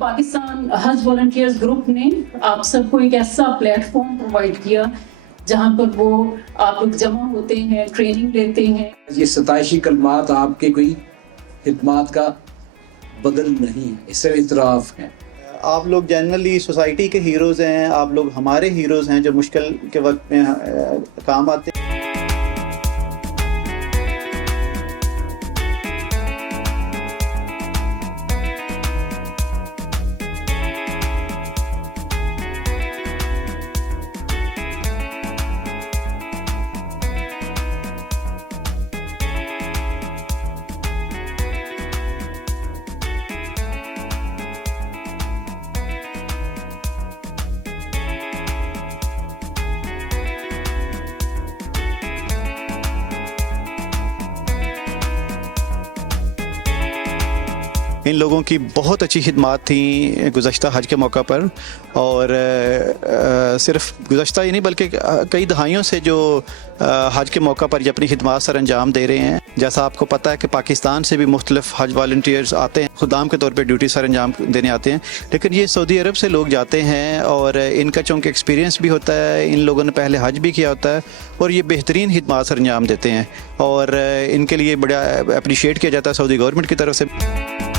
पाकिस्तान हज volunteers group ने आप सबको एक ऐसा प्लेटफॉर्म प्रोवाइड किया जहां पर वो आप लोग जमा होते हैं, ट्रेनिंग लेते हैं। ये सताइशी कलमात आपके कोई खिदमात का बदल नहीं है, इससे इतराफ है। आप लोग जनरली सोसाइटी के हीरोज़ हैं, आप लोग हमारे हीरोज़ हैं जो मुश्किल के वक्त में काम आते हैं। इन लोगों की बहुत अच्छी खिदमात थी गुज़श्ता हज के मौका पर, और सिर्फ गुज़श्ता ही नहीं बल्कि कई दहाइयों से जो हज के मौका पर ये अपनी खिदमात सर अंजाम दे रहे हैं। जैसा आपको पता है कि पाकिस्तान से भी मुख्तलिफ हज वॉलंटियर्स आते हैं, खुदाम के तौर पे ड्यूटी सर अंजाम देने आते हैं, लेकिन ये सऊदी अरब से लोग जाते हैं और इनका चूँकि एक्सपीरियंस भी होता है, इन लोगों ने पहले हज भी किया होता है और ये बेहतरीन खिदमात सर अंजाम देते हैं और इनके लिए बड़ा अप्रिशिएट किया जाता है सऊदी गवर्नमेंट की तरफ से।